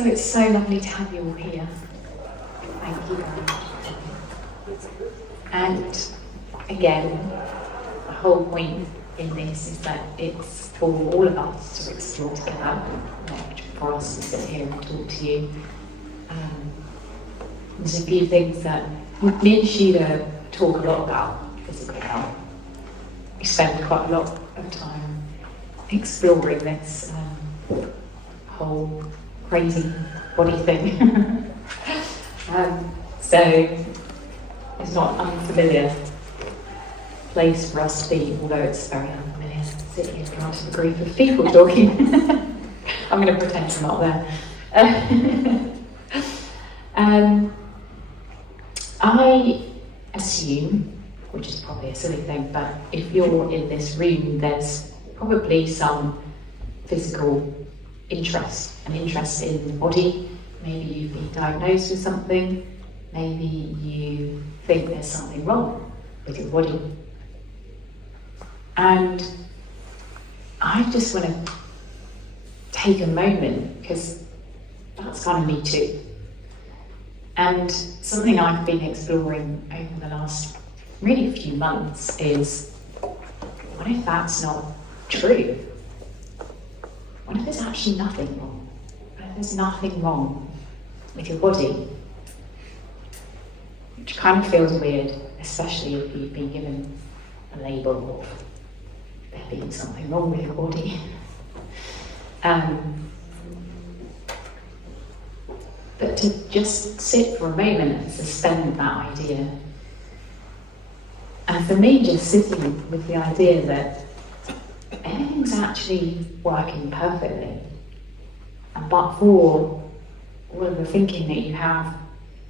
So it's so lovely to have you all here. Thank you very much. And again, the whole point in this is that it's for all of us to explore together, not for us to sit here and talk to you. There's a few things that me and Sheela talk a lot about physical health. We spend quite a lot of time exploring this whole crazy body thing. So it's not an unfamiliar place for us to be, although it's very unfamiliar sitting in front of a group of people talking. I'm going to pretend I'm not there. I assume, which is probably a silly thing, but if you're in this room, there's probably some physical interest, an interest in the body. Maybe you've been diagnosed with something, maybe you think there's something wrong with your body. And I just want to take a moment, because that's kind of me too. And something I've been exploring over the last really few months is, what if that's not true? What if there's actually nothing wrong? What if there's nothing wrong with your body? Which kind of feels weird, especially if you've been given a label of there being something wrong with your body. But to just sit for a moment and suspend that idea. And for me, just sitting with the idea that everything's actually working perfectly. And but for all of the thinking that you have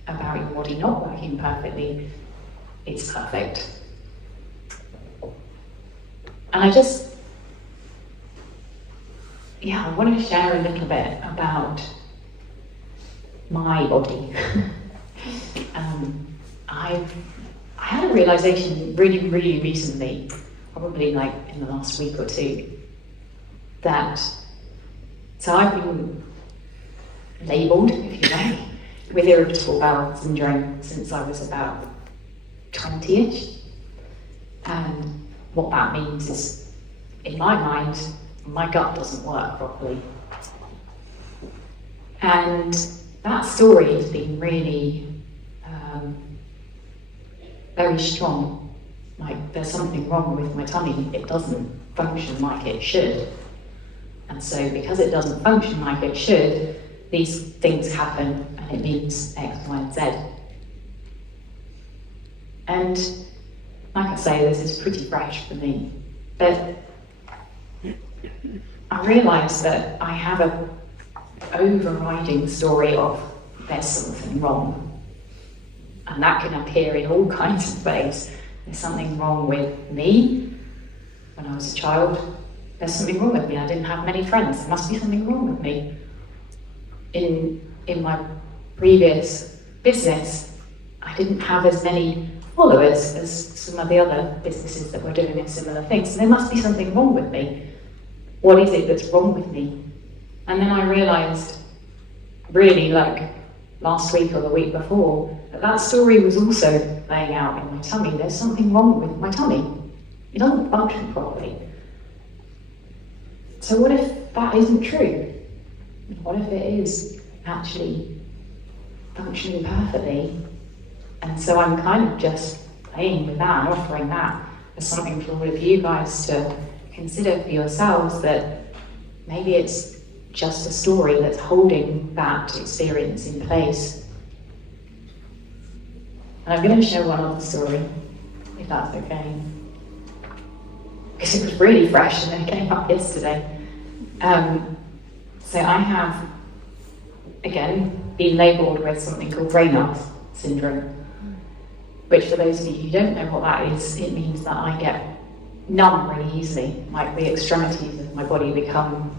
about your body not working perfectly, it's perfect. And I want to share a little bit about my body. I had a realization really, really recently, probably like in the last week or two, that so I've been labelled, if you like, with irritable bowel syndrome since I was about 20-ish. And what that means is, in my mind, my gut doesn't work properly. And that story has been really very strong. Like, there's something wrong with my tummy, it doesn't function like it should. And so because it doesn't function like it should, these things happen and it means X, Y, and Z. And like I say, this is pretty fresh for me. But I realise that I have an overriding story of there's something wrong. And that can appear in all kinds of ways. There's something wrong with me when I was a child. There's something wrong with me. I didn't have many friends. There must be something wrong with me. In my previous business, I didn't have as many followers as some of the other businesses that were doing a similar thing. So there must be something wrong with me. What is it that's wrong with me? And then I realised, really like last week or the week before, that story was also playing out in my tummy. There's something wrong with my tummy. It doesn't function properly. So what if that isn't true? What if it is actually functioning perfectly? And so I'm kind of just playing with that and offering that as something for all of you guys to consider for yourselves, that maybe it's just a story that's holding that experience in place. And I'm going to share one other story, if that's okay. Because it was really fresh and it came up yesterday. So I have, again, been labelled with something called Raynaud's syndrome, which for those of you who don't know what that is, it means that I get numb really easily. Like the extremities of my body become,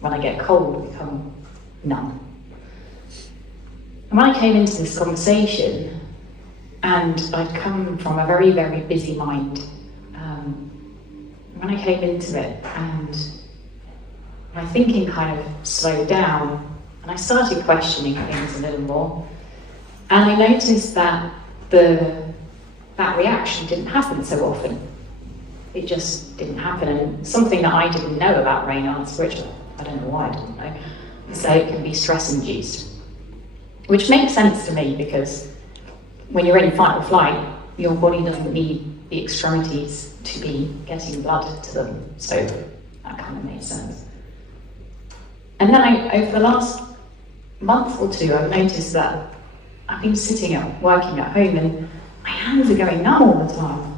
when I get cold, become numb. And when I came into this conversation, and I'd come from a very, very busy mind, when I came into it and my thinking kind of slowed down, And I started questioning things a little more. And I noticed that that reaction didn't happen so often. It just didn't happen. And something that I didn't know about Raynaud's, which I don't know why I didn't know, is that it can be stress-induced. Which makes sense to me, because when you're in fight or flight, your body doesn't need the extremities to be getting blood to them. So that kind of made sense. And then over the last month or two, I've noticed that I've been working at home, and my hands are going numb all the time.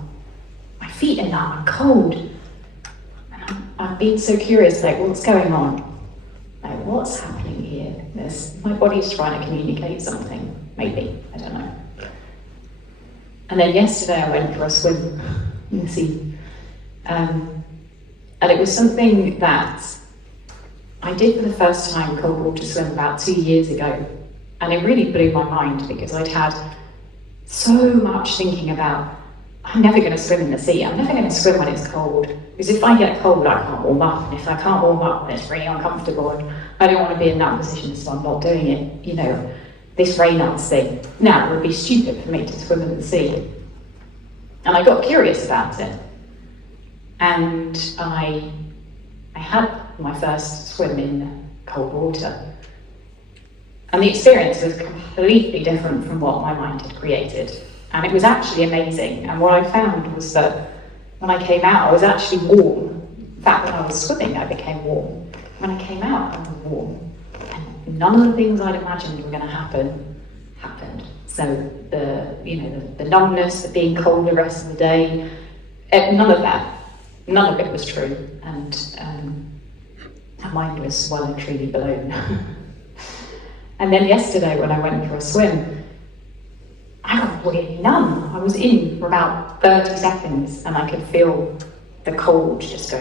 My feet are numb, I'm cold. And I've been so curious, like, what's going on? Like, what's happening here? My body's trying to communicate something, maybe, I don't know. And then yesterday I went for a swim in the sea. And it was something that I did for the first time cold water swim about 2 years ago. And it really blew my mind, because I'd had so much thinking about, I'm never going to swim in the sea, I'm never going to swim when it's cold, because if I get cold I can't warm up, and if I can't warm up then it's really uncomfortable, and I don't want to be in that position, so I'm not doing it, you know, this Raynaud's thing. Now, it would be stupid for me to swim in the sea. And I got curious about it, and I had my first swim in cold water. And the experience was completely different from what my mind had created. And it was actually amazing. And what I found was that when I came out, I was actually warm. In fact, when I was swimming, I became warm. When I came out, I was warm. And none of the things I'd imagined were going to happen, happened. So the numbness, the being cold the rest of the day, none of it was true. And my mind was well and truly blown. And then yesterday, when I went for a swim, I got really numb. I was in for about 30 seconds, and I could feel the cold just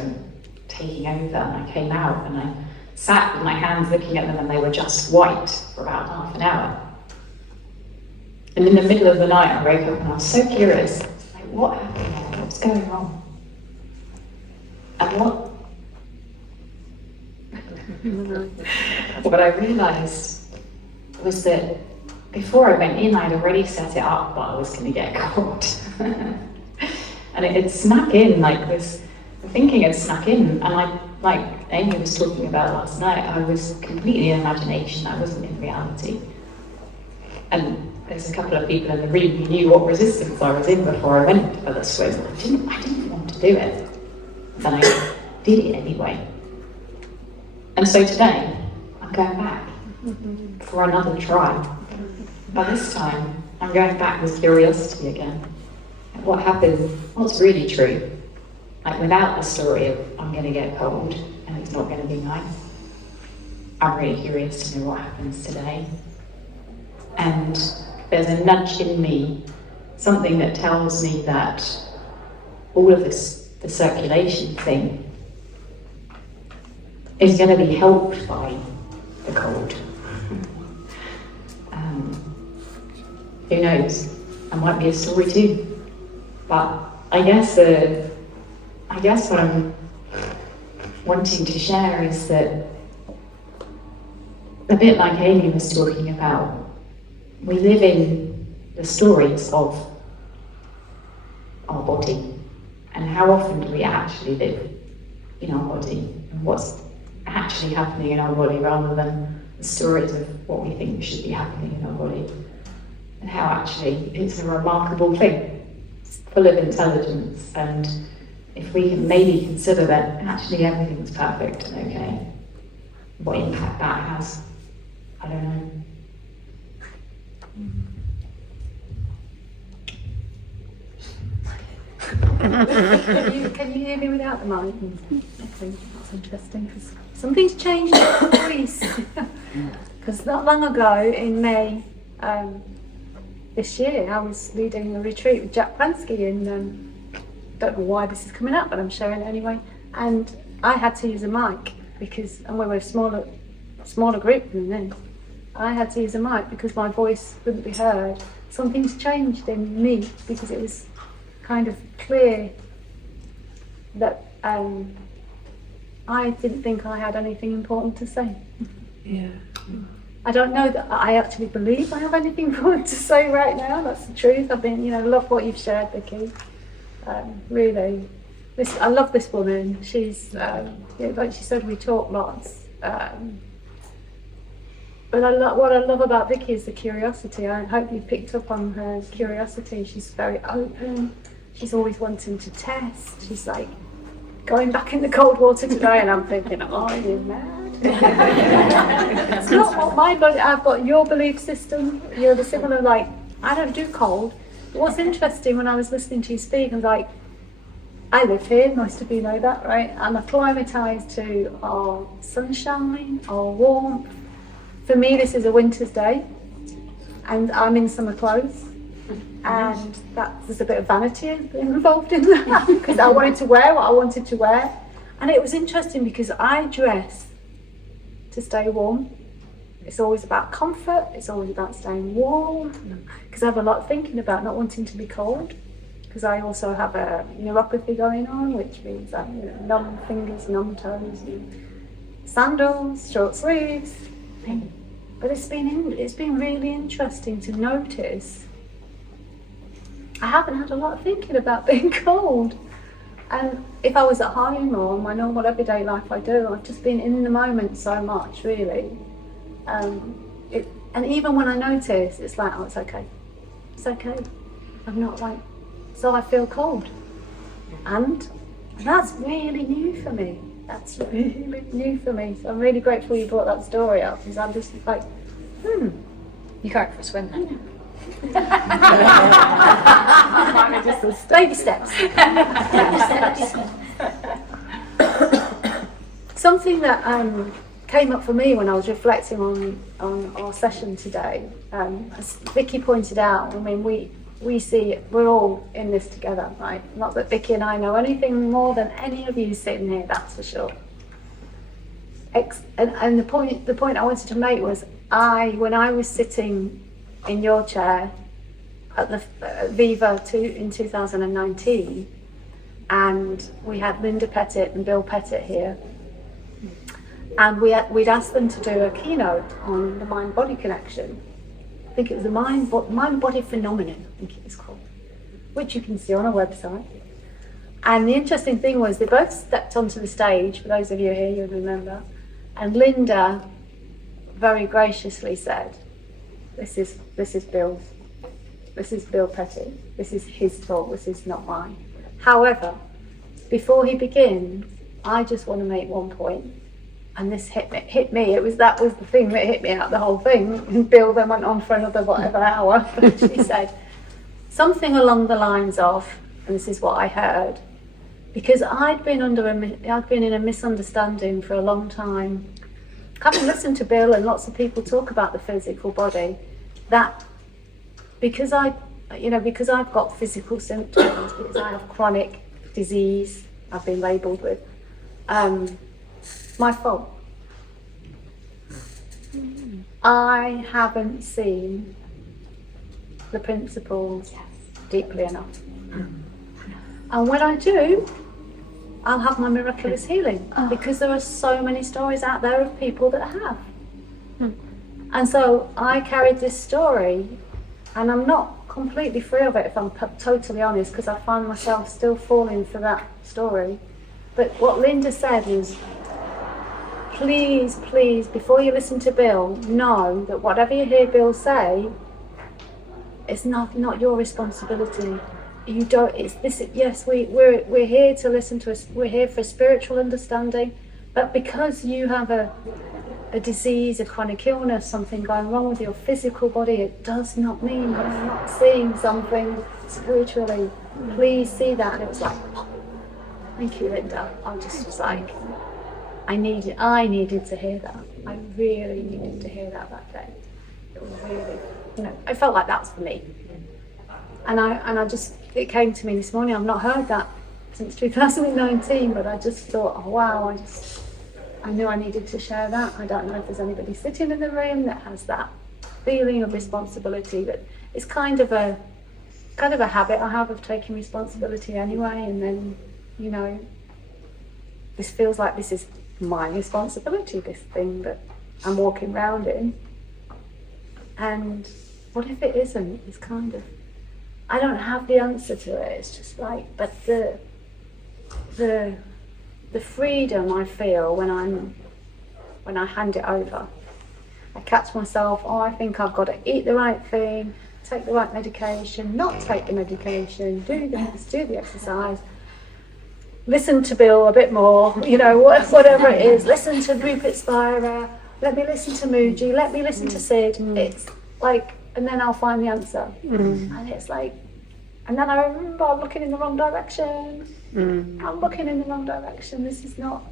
taking over. And I came out, and I sat with my hands looking at them, and they were just white for about half an hour. And in the middle of the night, I woke up, and I was so curious. Like, what happened? What's going on? And what I realised was that before I went in, I'd already set it up that I was going to get cold. And it had snuck in, like this, the thinking had snuck in, and like Amy was talking about last night, I was completely in imagination, I wasn't in reality. And there's a couple of people in the room who knew what resistance I was in before I went for the swim. I didn't want to do it, but I did it anyway. And so today, I'm going back for another try. But this time, I'm going back with curiosity again. What happened? What's really true? Like, without the story of I'm going to get cold and it's not going to be nice. I'm really curious to know what happens today. And there's a nudge in me, something that tells me that all of this, the circulation thing, is going to be helped by the cold. Who knows? There might be a story too. But I guess what I'm wanting to share is that, a bit like Amy was talking about, we live in the stories of our body, and how often do we actually live in our body, and what's actually happening in our body, rather than the stories of what we think should be happening in our body. And how actually it's a remarkable thing, it's full of intelligence, and if we can maybe consider that actually everything's perfect and okay, what impact that has, I don't know. Can you hear me without the mic? I think that's interesting, because something's changed in my voice. Because not long ago, in May this year, I was leading a retreat with Jack Pransky, and don't know why this is coming up, but I'm sharing it anyway. And I had to use a mic and we were a smaller group than this. I had to use a mic because my voice wouldn't be heard. Something's changed in me, because it was kind of clear that I didn't think I had anything important to say. Yeah. I don't know that I actually believe I have anything good to say right now. That's the truth. I've been, love what you've shared, Vicki. Really, I love this woman. She's, like she said, we talk lots. But what I love about Vicki is the curiosity. I hope you picked up on her curiosity. She's very open. She's always wanting to test. She's like going back in the cold water today, and I'm thinking, are you mad? It's not what my body. I've got your belief system. You're the similar. Like, I don't do cold. But what's interesting, when I was listening to you speak, I was like, I live here. Most of you know that, right? I'm acclimatized to our sunshine, our warmth. For me, this is a winter's day, and I'm in summer clothes, and there's a bit of vanity involved in that, because I wanted to wear what I wanted to wear. And it was interesting because I dress to stay warm. It's always about comfort, it's always about staying warm, because I have a lot of thinking about not wanting to be cold, because I also have a neuropathy going on, which means that numb fingers, numb toes, sandals, short sleeves. But it's been really interesting to notice I haven't had a lot of thinking about being cold. And if I was at home or my normal everyday life I do, I've just been in the moment so much, really. And even when I notice, it's like, oh, it's okay. It's okay. I'm not like, so I feel cold. And that's really new for me. That's really new for me. So I'm really grateful you brought that story up, because I'm just like, You go for a swim then. Baby steps. Something that came up for me when I was reflecting on our session today, as Vicki pointed out, I mean, we see we're all in this together, right? Not that Vicki and I know anything more than any of you sitting here, that's for sure. And the point I wanted to make was, when I was sitting in your chair at the Viva in 2019, and we had Linda Pettit and Bill Pettit here, and we'd asked them to do a keynote on the mind-body connection. I think it was the mind-body phenomenon, I think it was called, which you can see on our website. And the interesting thing was, they both stepped onto the stage. For those of you here, you'll remember. And Linda very graciously said, "This is Bill's. This is Bill Pettit. This is his talk. This is not mine. However, before he begins, I just want to make one point." And this hit me. That was the thing that hit me out the whole thing. And Bill then went on for another whatever hour. She said something along the lines of, and this is what I heard, because I'd been in a misunderstanding for a long time, having listened to Bill and lots of people talk about the physical body, that because I've got physical symptoms, because I have chronic disease I've been labelled with, my fault. I haven't seen the principles deeply enough. And when I do, I'll have my miraculous healing, because there are so many stories out there of people that have. And so I carried this story, and I'm not completely free of it, if I'm totally honest, because I find myself still falling for that story. But what Linda said was, please, before you listen to Bill, know that whatever you hear Bill say, it's not your responsibility. You don't. It's this. Yes, we're here to listen to us. We're here for spiritual understanding, but because you have a disease, a chronic illness, something going wrong with your physical body, it does not mean you're not seeing something spiritually. Please see that. And it was like, oh, thank you, Linda. I just was like, I needed to hear that. I really needed to hear that day. It was really, I felt like that was for me. And I just, it came to me this morning. I've not heard that since 2019, but I just thought, oh wow, I knew I needed to share that. I don't know if there's anybody sitting in the room that has that feeling of responsibility, but it's kind of a habit I have of taking responsibility anyway, and then, this feels like this is my responsibility, this thing that I'm walking around in. And what if it isn't? It's kind of, I don't have the answer to it. It's just like, but the freedom I feel when I hand it over, I catch myself, oh, I think I've got to eat the right thing, take the right medication, not take the medication, do this, do the exercise, listen to Bill a bit more, you know, whatever it is, listen to Rupert Spira, let me listen to Moody, let me listen to Sid. It's like, and then I'll find the answer. And it's like, and then I remember I'm looking in the wrong direction. I'm looking in the wrong direction. This is not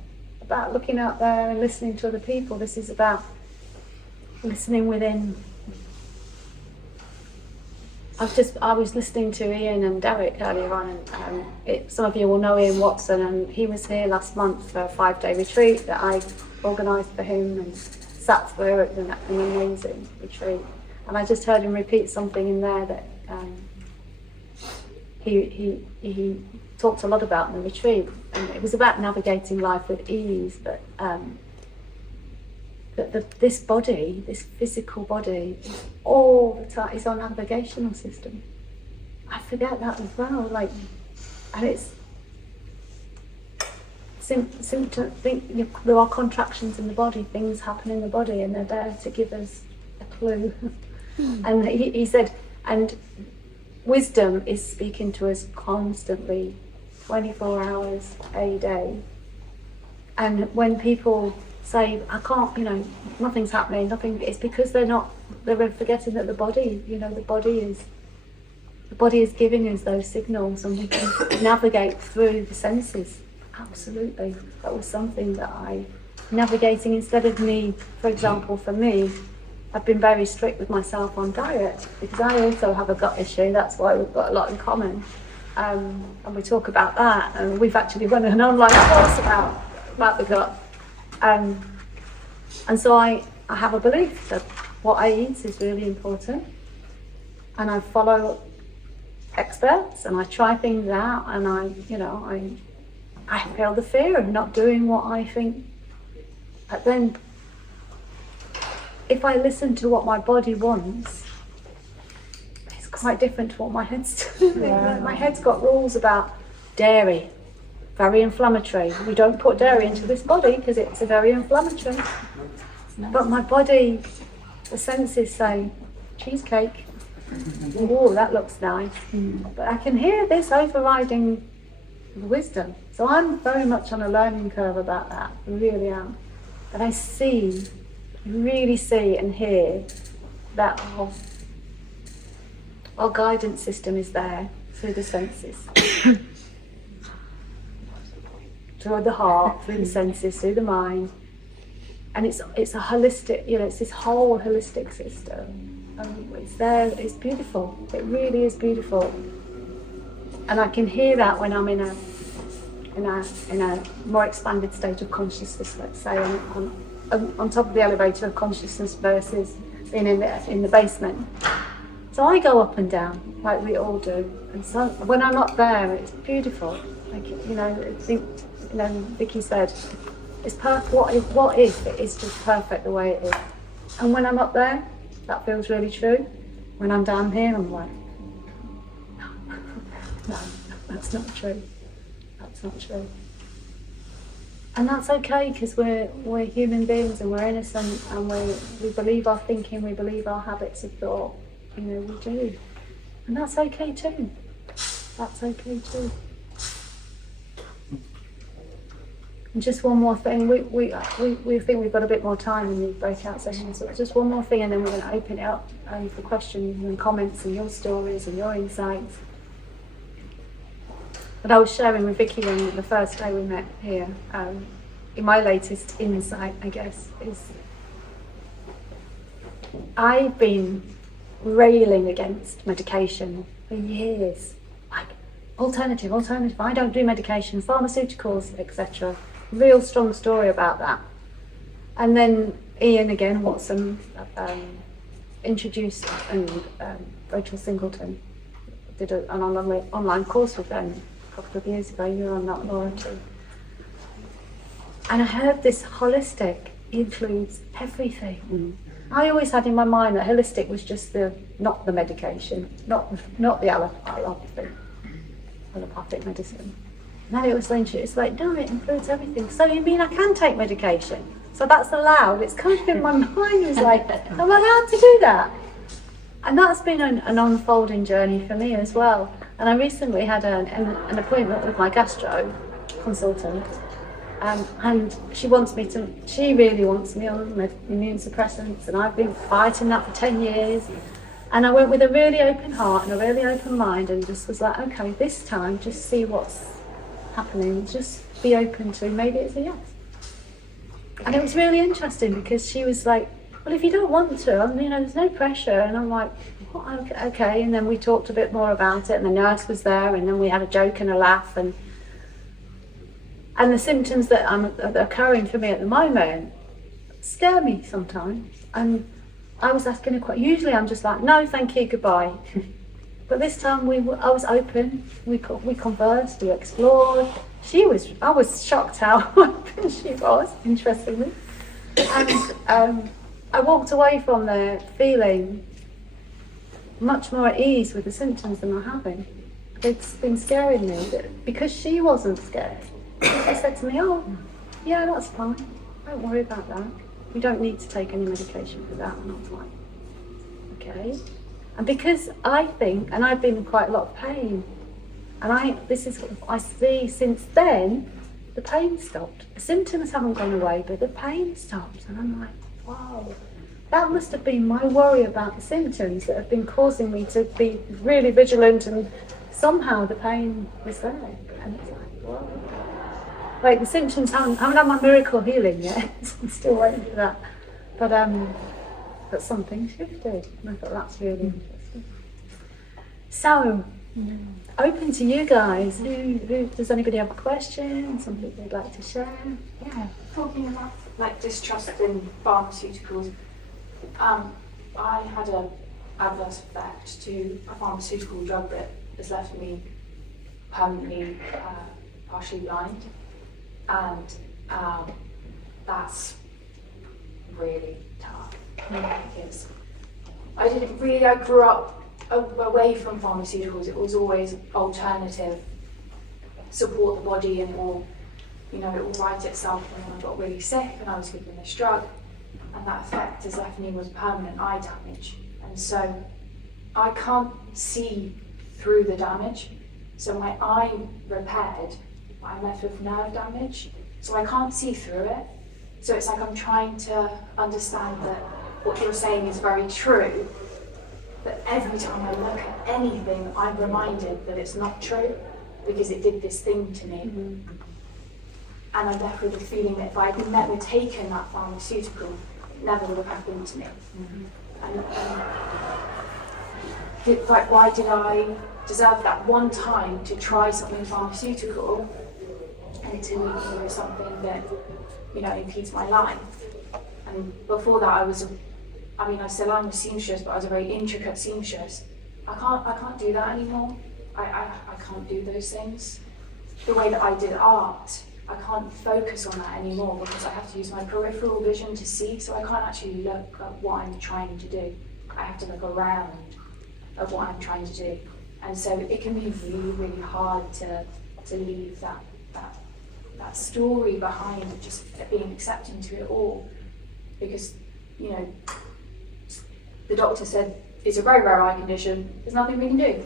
about looking out there and listening to other people. This is about listening within. I was listening to Ian and Derek earlier on, and some of you will know Ian Watson, and he was here last month for a 5-day retreat that I organised for him and sat through it, an amazing retreat. And I just heard him repeat something in there that he talked a lot about in the retreat, and it was about navigating life with ease, but this body, this physical body, is all the time, it's our navigational system. I forget that as well, like, and it's simple to think there are contractions in the body, things happen in the body, and they're there to give us a clue. And he said, and wisdom is speaking to us constantly, 24 hours a day. And when people say, I can't, you know, nothing's happening, it's because they're forgetting that the body, you know, the body is giving us those signals, and we can navigate through the senses. Absolutely. That was something that navigating, instead of me, for example, for me, I've been very strict with myself on diet, because I also have a gut issue. That's why we've got a lot in common. And we talk about that, and we've actually run an online course about the gut. And so I have a belief that what I eat is really important, and I follow experts and I try things out, and I feel the fear of not doing what I think. But then if I listen to what my body wants, it's quite different to what my head's doing. Yeah. My head's got rules about dairy. Very inflammatory. We don't put dairy into this body because it's a very inflammatory. But my body, the senses say, cheesecake. Oh, that looks nice. But I can hear this overriding the wisdom. So I'm very much on a learning curve about that. I really am. But I really see and hear that our guidance system is there through the senses. Through the heart, through the senses, through the mind, and it's a holistic, you know, it's this whole holistic system. It's there. It's beautiful. It really is beautiful, and I can hear that when I'm in a more expanded state of consciousness. Let's say on top of the elevator of consciousness versus being in the basement. So I go up and down like we all do, and so when I'm up there, it's beautiful. Like, you know, I think. You know, Vicki said, "It's perfect. What if it is just perfect the way it is?" And when I'm up there, that feels really true. When I'm down here, I'm like, no, that's not true. That's not true. And that's okay, because we're human beings and we're innocent, and we believe our thinking, we believe our habits of thought. You know, we do, and that's okay too. That's okay too. And just one more thing, we think we've got a bit more time in the breakout sessions, so just one more thing, and then we're going to open it up for questions and comments and your stories and your insights. But I was sharing with Vicki when the first day we met here, in my latest insight, I guess, is I've been railing against medication for years. Like, alternative, I don't do medication, pharmaceuticals, etc. Real strong story about that. And then Ian again, Watson, introduced, and Rachel Singleton did an online course with them a couple of years ago. You were on that, Laura, too. And I heard this holistic includes everything. I always had in my mind that holistic was just not the medication, not the allopathic medicine. Now it was Lynch, it's like, no, it includes everything. So you mean I can take medication? So that's allowed. It's kind of in my mind, was like, am I allowed to do that? And that's been an unfolding journey for me as well. And I recently had an appointment with my gastro consultant. And she really wants me on immune suppressants, and I've been fighting that for 10 years. And I went with a really open heart and a really open mind and just was like, okay, this time just see what's happening, just be open to, maybe it's a yes. And it was really interesting because she was like, well, if you don't want to, there's no pressure. And I'm like, well, okay. And then we talked a bit more about it, and the nurse was there, and then we had a joke and a laugh, and the symptoms that are occurring for me at the moment scare me sometimes. And I was asking her usually I'm just like, no, thank you, goodbye. But this time I was open, we conversed, we explored. I was shocked how open she was, interestingly. And I walked away from there feeling much more at ease with the symptoms than I'm having. It's been scaring me because she wasn't scared. She said to me, oh, yeah, that's fine. Don't worry about that. You don't need to take any medication for that. And I was like, okay. And because I think, and I've been in quite a lot of pain, and I see since then, the pain stopped. The symptoms haven't gone away, but the pain stopped. And I'm like, wow, that must have been my worry about the symptoms that have been causing me to be really vigilant, and somehow the pain was there. And it's like, wow. Like the symptoms haven't had my miracle healing yet. I'm still waiting for that. But something shifted, and I thought that's really interesting. So, open to you guys. Does anybody have a question? Something they'd like to share? Yeah. Talking about distrust in pharmaceuticals, I had an adverse effect to a pharmaceutical drug that has left me permanently partially blind, and that's really tough because I grew up away from pharmaceuticals. It was always alternative, support the body, and it will right itself when I got really sick and I was given this drug, and that effect has left me with permanent eye damage. And so I can't see through the damage. So my eye repaired, but I'm left with nerve damage. So I can't see through it. So it's like I'm trying to understand that what you're saying is very true, but every time I look at anything, I'm reminded that it's not true because it did this thing to me. Mm-hmm. And I'm left with the feeling that if I'd never taken that pharmaceutical, it never would have happened to me. Mm-hmm. And why did I deserve that one time to try something pharmaceutical and it to me something that impedes my life? And before that, I still am a seamstress, but I was a very intricate seamstress. I can't do that anymore. I can't do those things. The way that I did art, I can't focus on that anymore because I have to use my peripheral vision to see, so I can't actually look at what I'm trying to do. I have to look around at what I'm trying to do. And so it can be really, really hard to leave that story behind, just being accepting to it all. Because, the doctor said, it's a very rare eye condition, there's nothing we can do.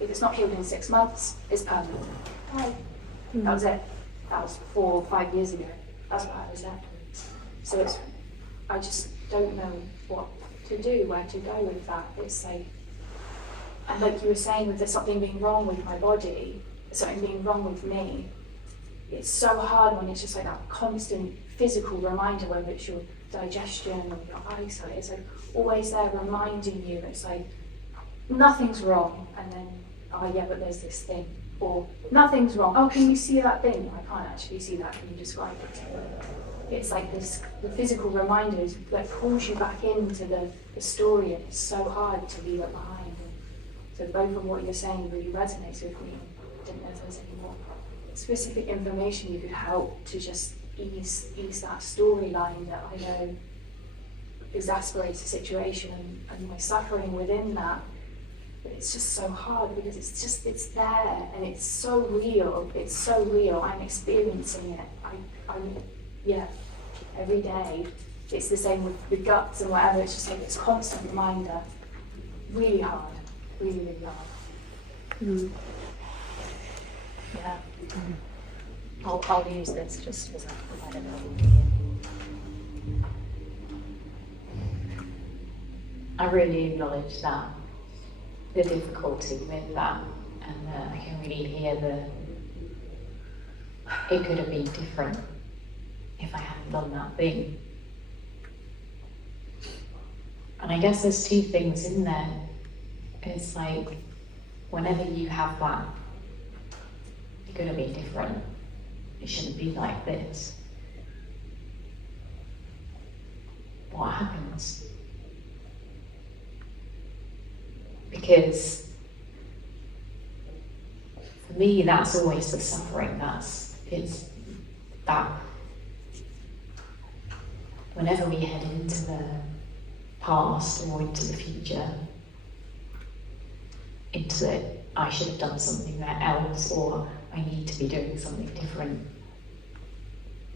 If it's not healed in 6 months, it's permanent. Right. Mm-hmm. That was it. That was 4 or 5 years ago. That's what I was at. So I just don't know what to do, where to go with that. It's like, and like you were saying, with there's something being wrong with my body, something being wrong with me, it's so hard when it's just like that constant physical reminder, whether it's your digestion or your eyesight, it's like always there reminding you. It's like nothing's wrong, and then oh yeah, but there's this thing, or nothing's wrong. Oh, can you see that thing? I can't actually see that. Can you describe it? It's like this, the physical reminders that pulls you back into the story, and it's so hard to leave it behind. And so both of what you're saying really resonates with me. I didn't know if there's any more specific information you could help to just ease that storyline that I know exasperated situation and my suffering within that. But it's just so hard because it's there and it's so real. It's so real. I'm experiencing it. Yeah, every day. It's the same with the guts and whatever. It's just like this constant reminder. Really hard. Really, really hard. Mm. Yeah. I'll use this just as I don't know. I really acknowledge that, the difficulty with that, and I can really hear it could have been different if I hadn't done that thing. And I guess there's two things in there. It's like, whenever you have that, it's going to be different. It shouldn't be like this. What happens? Because for me, that's always the suffering. It's that whenever we head into the past or into the future, into the I should have done something else, or I need to be doing something different.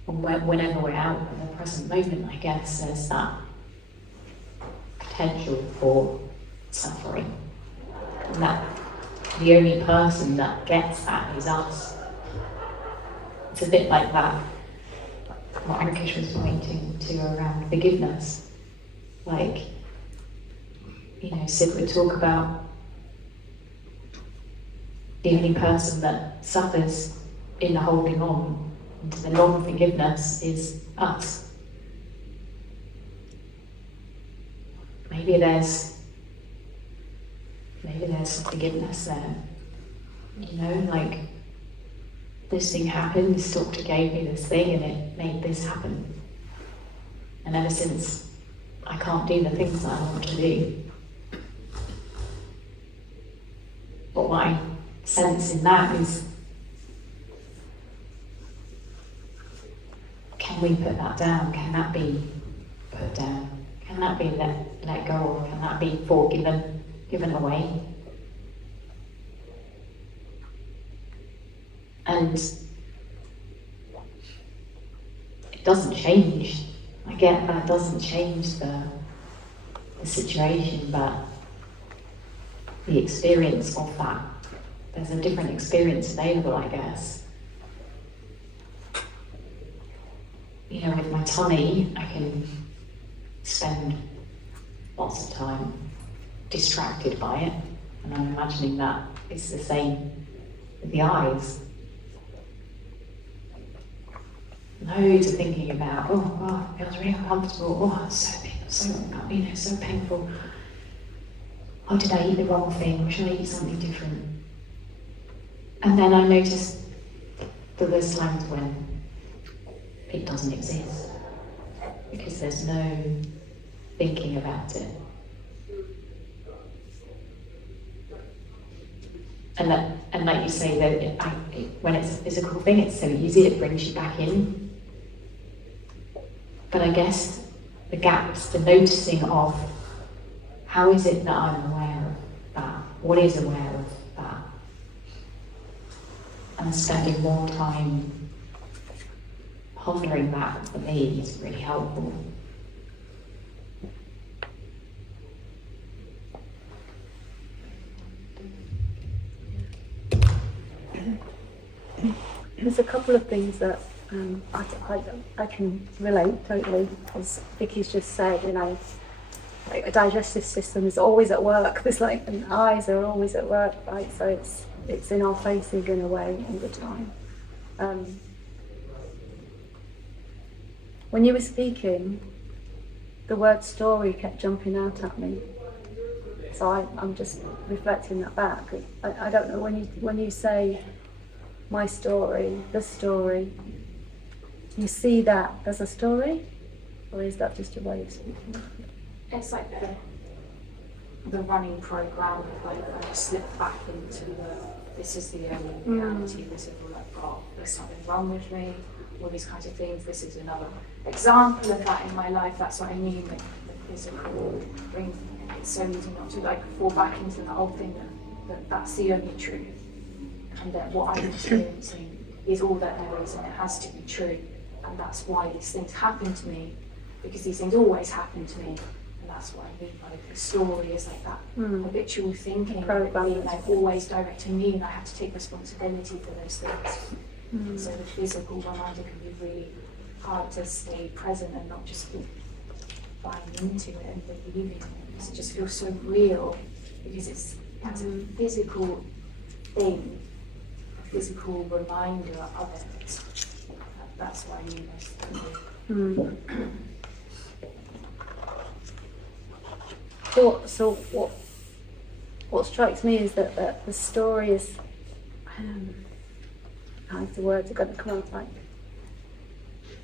And whenever we're out in the present moment, I guess there's that potential for suffering. And that the only person that gets that is us. It's a bit like that, what Ankush was pointing to around forgiveness. Like, Sid would talk about the only person that suffers in the holding on to the non-forgiveness is us. Maybe there's forgiveness there. Like, this thing happened, this doctor gave me this thing and it made this happen. And ever since, I can't do the things that I want to do. But what I sense in that is, can we put that down? Can that be put down? Can that be let go of? Can that be forgiven, given away? And it doesn't change. I get that it doesn't change the situation, but the experience of that, there's a different experience available, I guess. With my tummy, I can spend lots of time distracted by it, and I'm imagining that it's the same with the eyes. Loads of thinking about, it feels really uncomfortable, so painful. Oh, did I eat the wrong thing? Or should I eat something different? And then I notice that there's times when it doesn't exist, because there's no thinking about it. And like you say, that when it's a physical thing, it's so easy, it brings you back in. But I guess the gaps, the noticing of, how is it that I'm aware of that? What is aware of that? And spending more time pondering that, for me, is really helpful. There's a couple of things that I can relate totally, as Vicky's just said, like a digestive system is always at work. There's and eyes are always at work, right? So it's in our faces in a way all the time. When you were speaking, the word story kept jumping out at me. So I'm just reflecting that back. I don't know, when you say my story, the story, you see that as a story, or is that just a way of speaking? It's like the running program, like I slip back into this is the only reality, this is all I've got, there's something wrong with me, all these kinds of things. This is another example of that in my life. That's what I mean with physical ring. It's so easy not to like fall back into the whole thing that that's the only truth, and that what I'm experiencing is all that there is, and it has to be true, and that's why these things happen to me, because these things always happen to me, and that's why the story is like that habitual thinking, like always directing me, and I have to take responsibility for those things. So the physical reminder can be really hard to stay present and not just keep buying into it and believing in it, because it just feels so real, because it has a physical thing, a physical reminder of it. That's why I mean this. So what strikes me is that the story is, how the words are going to come out, like,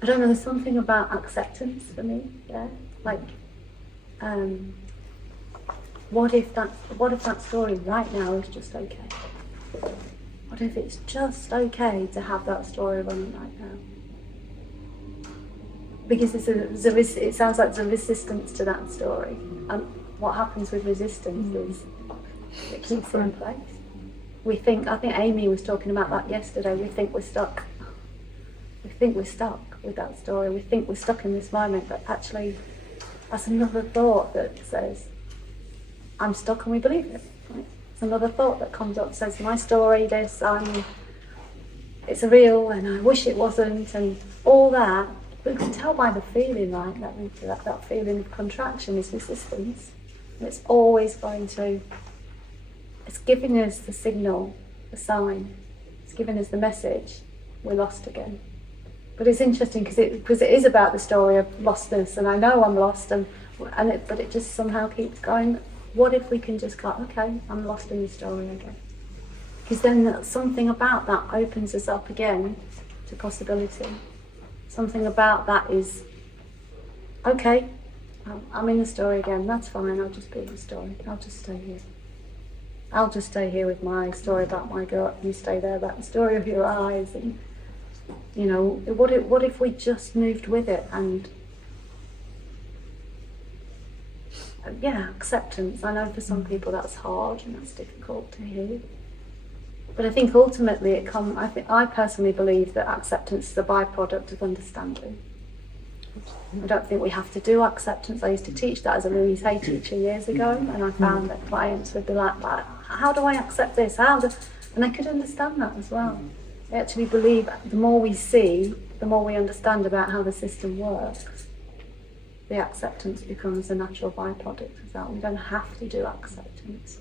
I don't know, there's something about acceptance for me there. Like, what if that story right now is just okay? What if it's just okay to have that story running right now? Because it sounds like there's a resistance to that story. And what happens with resistance is it keeps it in place. I think Amy was talking about that yesterday. We think we're stuck. We think we're stuck with that story. We think we're stuck in this moment, but actually that's another thought that says, I'm stuck, and we believe it. Right? It's another thought that comes up, says, my story, this, it's real, and I wish it wasn't, and all that. But you can tell by the feeling, right? That feeling of contraction is resistance. And it's always going to, it's giving us the signal, the sign. It's giving us the message, we're lost again. But it's interesting because it is about the story of lostness, and I know I'm lost, but it just somehow keeps going. What if we can just go, okay, I'm lost in the story again? Because then something about that opens us up again to possibility. Something about that is, okay, I'm in the story again, that's fine, I'll just be in the story, I'll just stay here. I'll just stay here with my story about my gut, you stay there about the story of your eyes, and you know, what if we just moved with it, and acceptance. I know for some people that's hard and that's difficult to hear, but I think ultimately I personally believe that acceptance is a byproduct of understanding. I don't think we have to do acceptance. I used to teach that as a Louise Hay teacher years ago, and I found that clients would be like, how do I accept this? And I could understand that as well. I actually believe the more we see, the more we understand about how the system works. The acceptance becomes a natural byproduct of that. We don't have to do acceptance.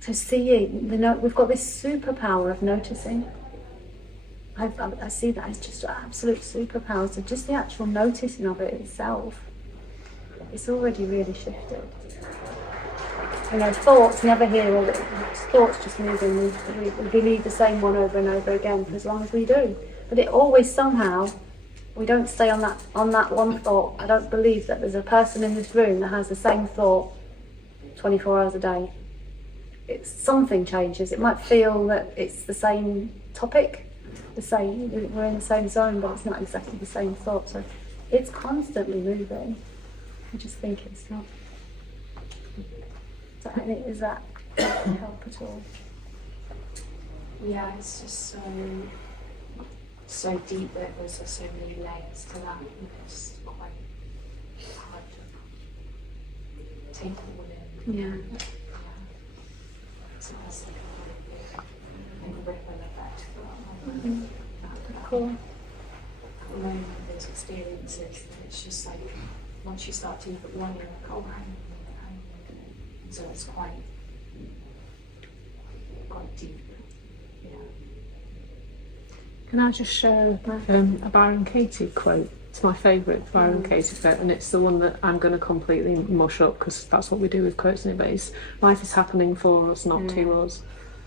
So seeing, we've got this superpower of noticing. I see that as just an absolute superpower. So just the actual noticing of it itself, it's already really shifted. You know, thoughts never hear all it. Thoughts just moving. We believe the same one over and over again for as long as we do. But it always somehow, we don't stay on that one thought. I don't believe that there's a person in this room that has the same thought 24 hours a day. Something changes. It might feel that it's the same topic, we're in the same zone, but it's not exactly the same thought. So it's constantly moving. I just think it's not. Does that help at all? Yeah, it's just so deep that there's just so many layers to that. It's quite hard to take it all in. Yeah. So that's like a ripple effect. Cool. At the moment, those experiences, it's just like once you start to look at one, you're like, oh, hang on. So it's quite deep. Yeah. Can I just share a Byron Katie quote? It's my favourite Byron Katie quote, and it's the one that I'm going to completely mush up because that's what we do with quotes in it. But it's, life is happening for us, not to us.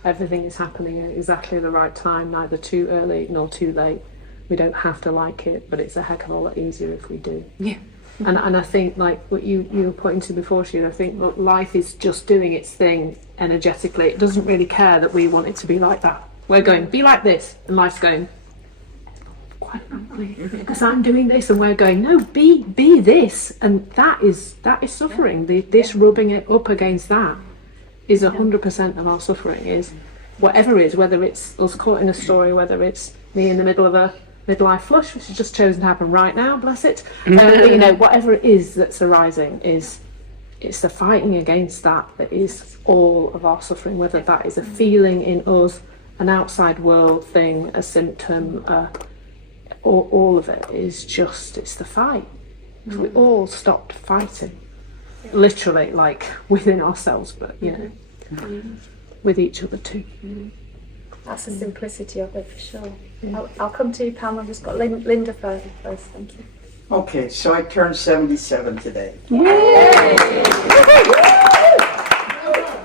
Everything is happening at exactly the right time, neither too early nor too late. We don't have to like it, but it's a heck of a lot easier if we do. Yeah. And I think, like what you were pointing to before, Sheela, I think look, life is just doing its thing energetically. It doesn't really care that we want it to be like that. We're going, be like this, and life's going, because I'm doing this, and we're going, no, be this, and that is suffering. This rubbing it up against that is 100% of our suffering. Is whatever it is, whether it's us caught in a story, whether it's me in the middle of a midlife flush, which has just chosen to happen right now, bless it. Whatever it is that's arising it's the fighting against that is all of our suffering, whether that is a feeling in us, an outside world thing, a symptom, all of it is just, it's the fight. If we all stopped fighting, literally, like within ourselves, but with each other too. That's the simplicity of it for sure. I'll come to you, Pam. I've just got Linda first. Thank you. Okay, so I turned 77 today. Yay!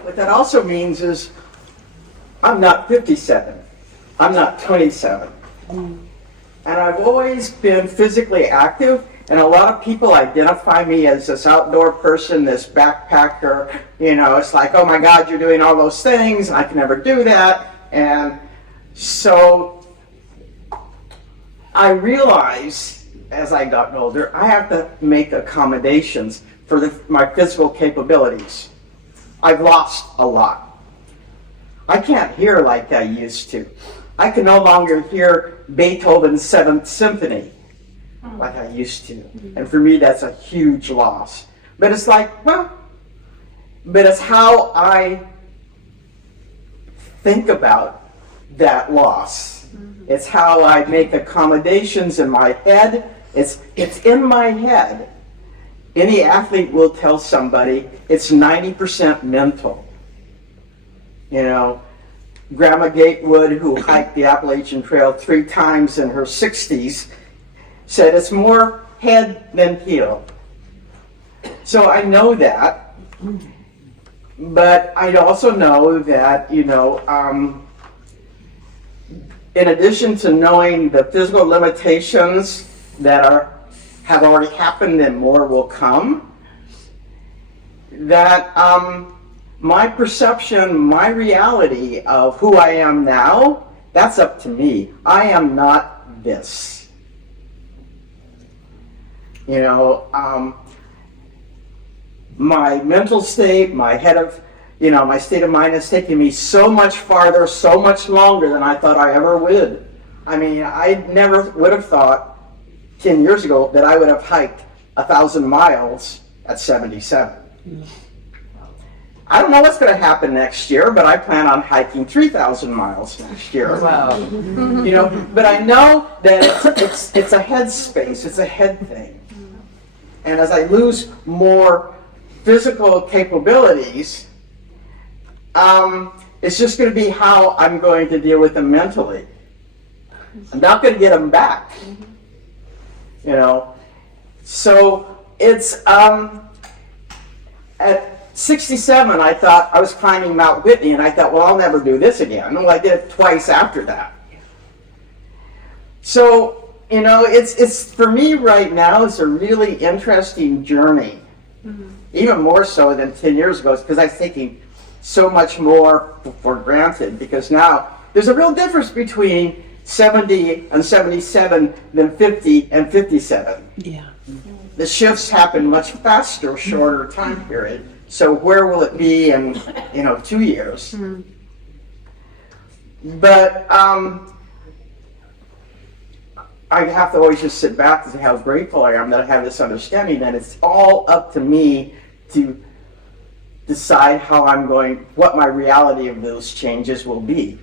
What that also means is I'm not 57. I'm not 27. And I've always been physically active, and a lot of people identify me as this outdoor person, this backpacker. It's like, oh my God, you're doing all those things, and I can never do that. And so I realized as I got older, I have to make accommodations for my physical capabilities. I've lost a lot. I can't hear like I used to. I can no longer hear Beethoven's 7th Symphony like I used to. And for me, that's a huge loss. But it's like, but it's how I think about that loss. It's how I make accommodations in my head. It's in my head. Any athlete will tell somebody it's 90% mental. Grandma Gatewood, who hiked the Appalachian Trail 3 times in her 60s, said it's more head than heel. So I know that, but I also know that, in addition to knowing the physical limitations that have already happened and more will come, that my perception, my reality of who I am now, that's up to me. I am not this. My mental state, my state of mind has taken me so much farther, so much longer than I thought I ever would. I mean, I never would have thought 10 years ago that I would have hiked 1,000 miles at 77. I don't know what's going to happen next year, but I plan on hiking 3,000 miles next year. Wow. But I know that it's a head space, it's a head thing. And as I lose more physical capabilities, it's just going to be how I'm going to deal with them mentally. I'm not going to get them back. So it's at 67, I thought I was climbing Mount Whitney, and I thought, well, I'll never do this again. Well, I did it twice after that. So, it's for me right now, it's a really interesting journey. Even more so than 10 years ago, because I was taking so much more for granted, because now there's a real difference between 70 and 77 than 50 and 57. Yeah. The shifts happen much faster, shorter time period. So where will it be in 2 years? But I have to always just sit back and say how grateful I am that I have this understanding that it's all up to me to decide what my reality of those changes will be.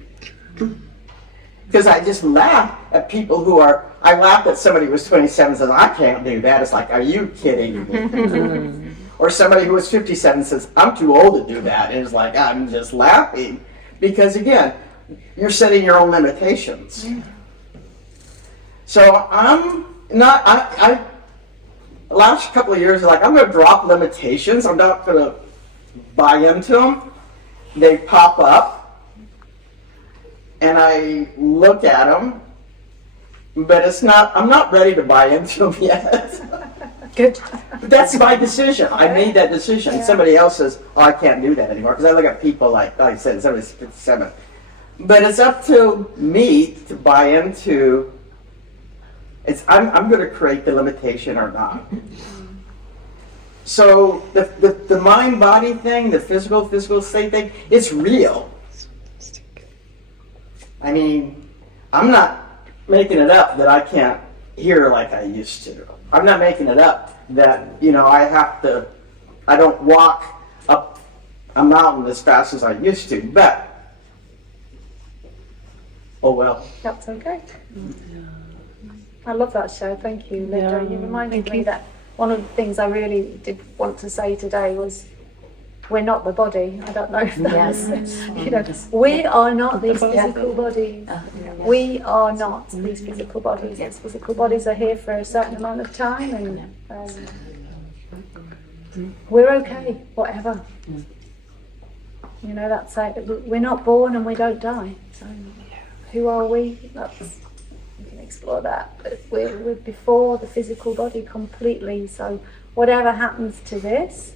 Because I just laugh at people I laughed at somebody who was 27 and says, I can't do that. It's like, are you kidding me? Or somebody who was 57 says, I'm too old to do that. And it's like, I'm just laughing. Because again, you're setting your own limitations. So I'm not, the last couple of years, I'm going to drop limitations. I'm not going to buy into them. They pop up. And I look at them, but I'm not ready to buy into them yet. Good. But that's my decision. I made that decision. Yeah. Somebody else says, oh, I can't do that anymore. Because I look at people like I said, somebody's 57. But it's up to me to buy into I'm going to create the limitation or not. So the mind-body thing, the physical state thing, it's real. I mean, I'm not making it up that I can't hear like I used to. I'm not making it up that, I don't walk up a mountain as fast as I used to, but, oh well. That's okay. I love that show. Thank you, Linda. You reminded me that one of the things I really did want to say today was we're not the body. I don't know if that's, we are not these physical bodies. We are not these physical bodies. These physical bodies are here for a certain amount of time, and we're okay, whatever. That's it. We're not born and we don't die. So who are we? We can explore that. But we're before the physical body completely. So whatever happens to this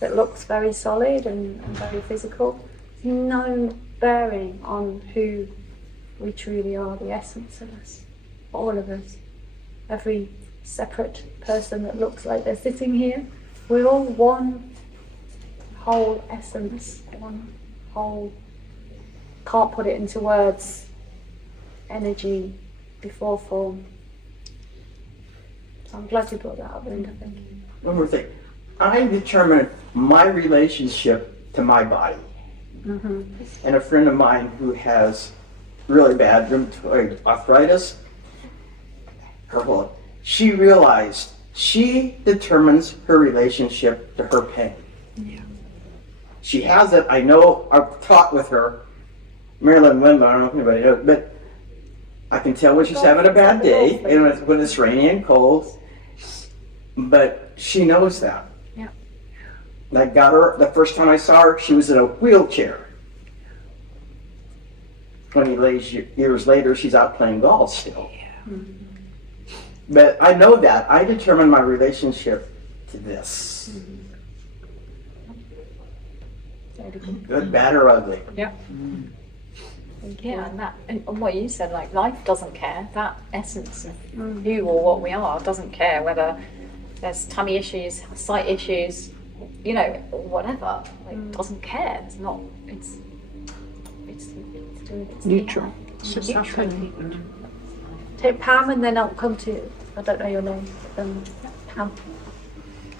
that looks very solid and very physical, no bearing on who we truly are, the essence of us, all of us. Every separate person that looks like they're sitting here, we're all one whole essence, one whole, can't put it into words, energy before form. So I'm glad you brought that up, Linda, thank you. One more thing. I determine my relationship to my body. And a friend of mine who has really bad rheumatoid arthritis, she realized she determines her relationship to her pain. She has it. I know, I've talked with her, Marilyn Wimble, I don't know if anybody knows, but I can tell when she's having a bad day, when it's rainy and cold, but she knows that. I got her, the first time I saw her, she was in a wheelchair. 20 years later, she's out playing golf still. But I know that. I determine my relationship to this. Good, bad, or ugly. Yeah, and what you said, like life doesn't care. That essence of who or what we are doesn't care whether there's tummy issues, sight issues, whatever. Like doesn't care. It's not. It's neutral. It's just happening. Take Pam and then I'll come to you. I don't know your name. Pam.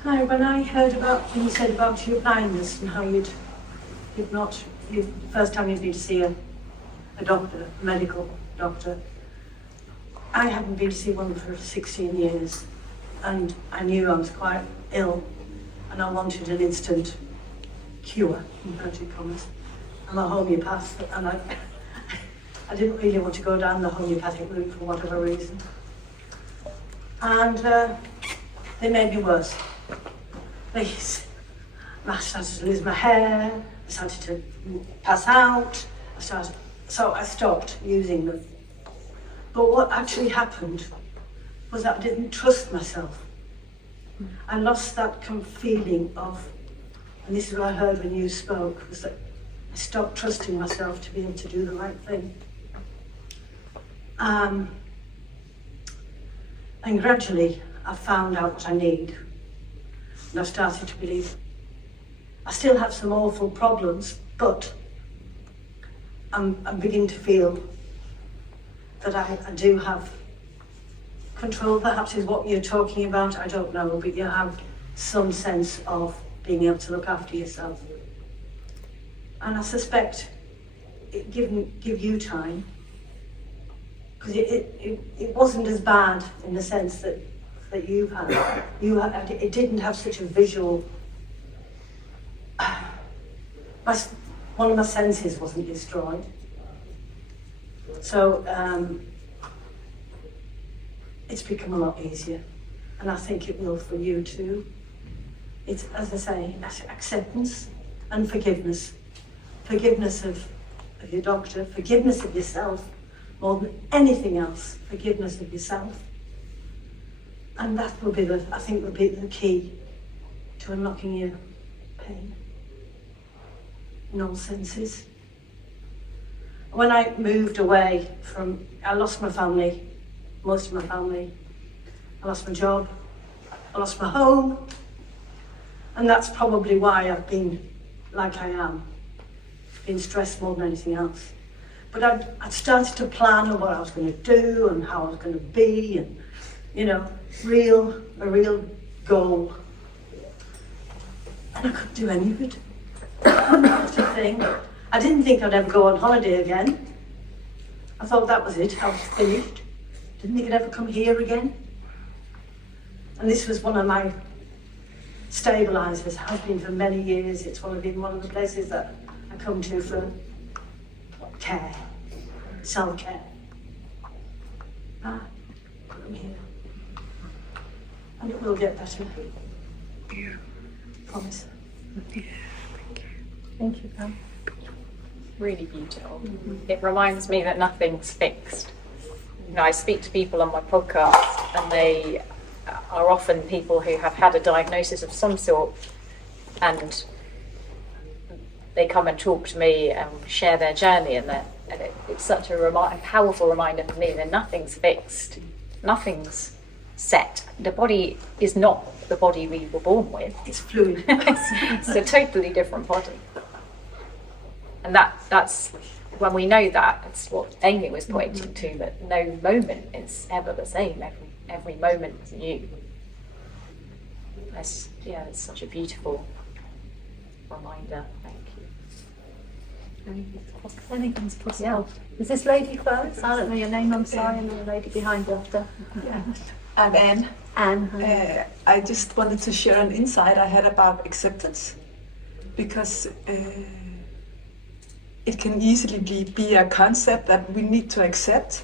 Hi, when I heard when you said about your blindness and how first time you'd been to see a doctor, a medical doctor, I haven't been to see one for 16 years, and I knew I was quite ill, and I wanted an instant cure, inverted commas. I'm a homeopath, and I didn't really want to go down the homeopathic route for whatever reason. And they made me worse. I started to lose my hair, I started to pass out, so I stopped using them. But what actually happened was that I didn't trust myself. I lost that feeling of, and this is what I heard when you spoke, was that I stopped trusting myself to be able to do the right thing. And gradually I found out what I need. And I started to believe. I still have some awful problems, but I'm beginning to feel that I do have control, perhaps is what you're talking about, I don't know, but you have some sense of being able to look after yourself. And I suspect give you time, because it wasn't as bad in the sense that you've had. It didn't have such a visual. One of my senses wasn't destroyed. So it's become a lot easier, and I think it will for you too. It's, as I say, acceptance and forgiveness. Forgiveness of your doctor, forgiveness of yourself, more than anything else, forgiveness of yourself. And that will be I think will be the key to unlocking your pain in all senses. When I moved away I lost my family, most of my family. I lost my job, I lost my home, and that's probably why I've been like I am, been stressed more than anything else. But I'd started to plan on what I was going to do and how I was going to be, and you know, a real goal. And I couldn't do any of it. That's the thing. I didn't think I'd ever go on holiday again. I thought that was it, I was finished. Didn't think I'd ever come here again. And this was one of my stabilisers, has been for many years. It's one of the places that I come to for care, self-care. I'm here. And it will get better. Yeah. Promise. Yeah. Thank you, Pam. Really beautiful. It reminds me that nothing's fixed. You know, I speak to people on my podcast, and they are often people who have had a diagnosis of some sort, and they come and talk to me and share their journey, and it's such a powerful reminder for me that nothing's fixed, nothing's set. The body is not the body we were born with. It's fluid. It's a totally different body. And that's when we know that, it's what Amy was pointing to, that no moment is ever the same. Every moment is new. It's such a beautiful reminder. Thank you. Anything's possible. Is this lady first? I don't know your name, I'm sorry, and the lady behind after. Yeah. I'm Anne. Anne. I just wanted to share an insight I had about acceptance, because it can easily be a concept that we need to accept,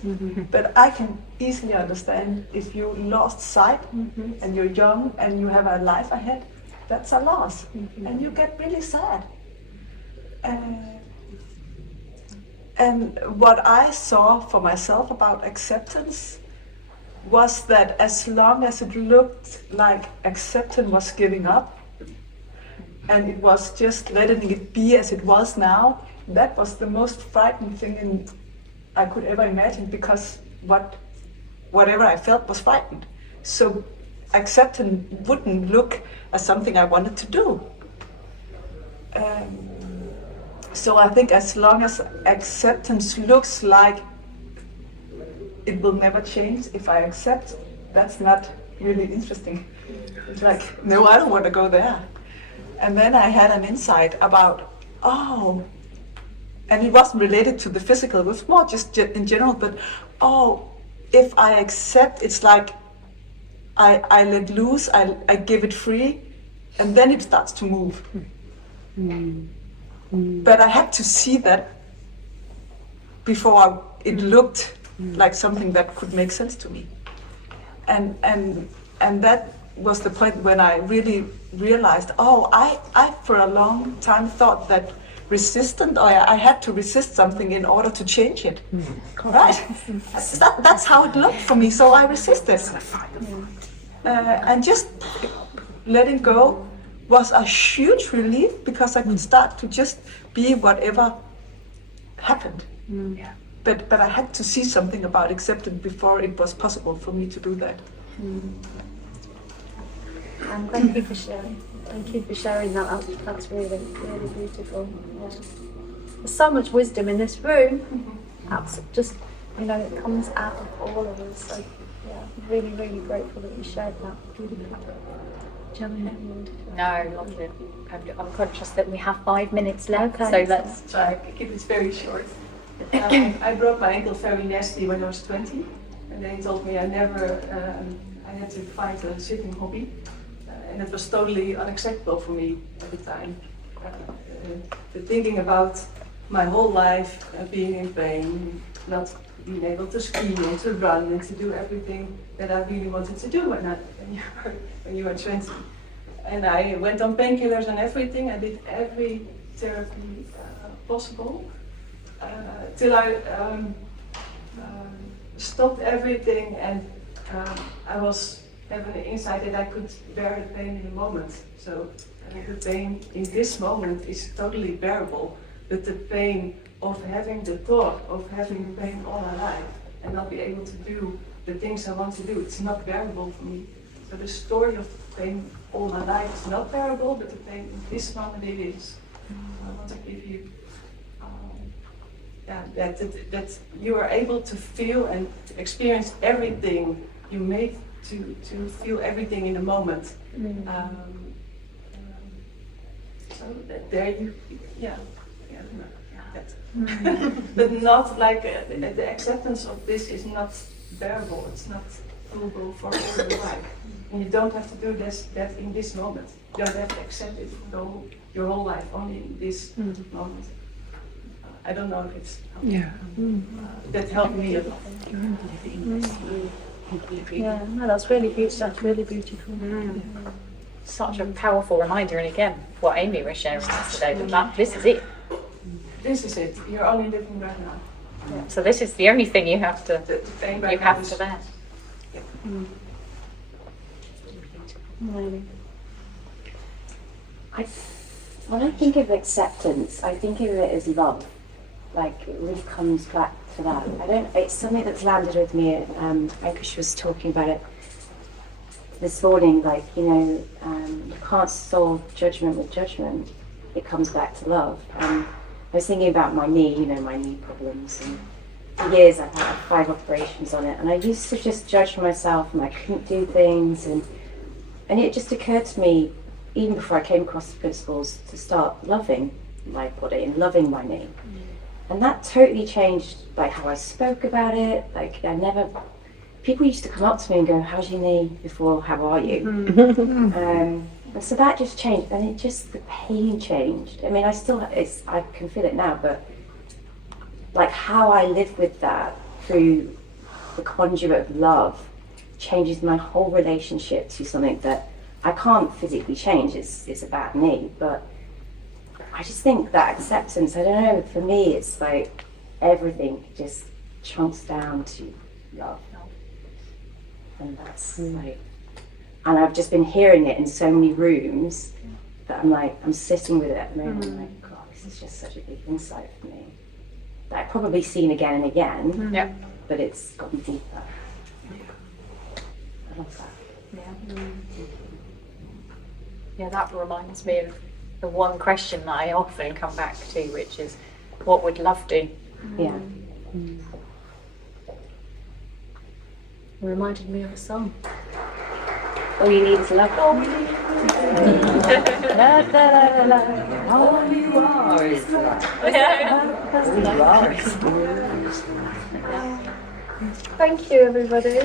but I can easily understand if you lost sight and you're young and you have a life ahead, that's a loss, and you get really sad. And what I saw for myself about acceptance was that as long as it looked like acceptance was giving up, and it was just letting it be as it was now, that was the most frightening thing I could ever imagine, because whatever I felt was frightened. So acceptance wouldn't look as something I wanted to do. So I think as long as acceptance looks like it will never change if I accept, that's not really interesting. It's like, no, I don't want to go there. And then I had an insight about, and it wasn't related to the physical, it was more just in general, but if I accept, it's like I let loose, I give it free, and then it starts to move. But I had to see that before it looked like something that could make sense to me. And that was the point when I really realized, I for a long time thought that I had to resist something in order to change it. Right? That's how it looked for me, so I resisted. And just letting go was a huge relief, because I could start to just be whatever happened. But I had to see something about acceptance before it was possible for me to do that. And thank you for sharing. Thank you for sharing that. That's really, really beautiful. Yeah. There's so much wisdom in this room. That's just, it comes out of all of us. So, yeah, really, really grateful that you shared that. No, lovely. I'm conscious that we have 5 minutes left, Okay. so let's Try to keep it very short. I broke my ankle very nasty when I was 20, and they told me I had to find a sitting hobby, and it was totally unacceptable for me at the time. The thinking about my whole life being in pain, not being able to ski and to run and to do everything that I really wanted to do when you were 20. And I went on painkillers and everything. I did every therapy possible till I stopped everything, and I was having the insight that I could bear the pain in a moment. So the pain in this moment is totally bearable, but the pain of having the thought of having pain all my life and not be able to do the things I want to do. It's not bearable for me. So the story of pain all my life is not bearable, but the pain in this moment it is. I want to give you that you are able to feel and experience everything you made to feel everything in the moment. So there you, that. But not like the acceptance of this is not bearable. It's not doable for all your life, and you don't have to do that in this moment. You don't have to accept it your whole life, only in this moment. I don't know if it's that helped me a lot. Yeah, no, that's really beautiful. That's really beautiful. Such a powerful reminder, and again, what Amy was sharing yesterday, that this is it. This is it. You're only living right now. Yeah. So this is the only thing you have to The pain right you now have is- to bear. Really. When I think of acceptance, I think of it as love. Like it really comes back to that. It's something that's landed with me. Ankush was talking about it this morning. Like, you can't solve judgment with judgment. It comes back to love. I was thinking about my knee, my knee problems. And for years I've had 5 operations on it. And I used to just judge myself and I couldn't do things. And it just occurred to me, even before I came across the principles, to start loving my body and loving my knee. And that totally changed like how I spoke about it. Like people used to come up to me and go, "How's your knee?" before "How are you?" And so that just changed, and the pain changed. I mean, I can feel it now, but like how I live with that through the conduit of love changes my whole relationship to something that I can't physically change. It's a bad knee, but I just think that acceptance, I don't know, for me it's like everything just chunks down to love. And that's like, and I've just been hearing it in so many rooms that I'm sitting with it at the moment. I'm like, God, this is just such a big insight for me. That I've probably seen again and again, but it's gotten deeper. I love that. Yeah, that reminds me of the one question that I often come back to, which is, what would love do? Yeah. It reminded me of a song. All you need is love. All you are is love. Thank you, everybody.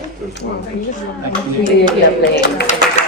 Really lovely.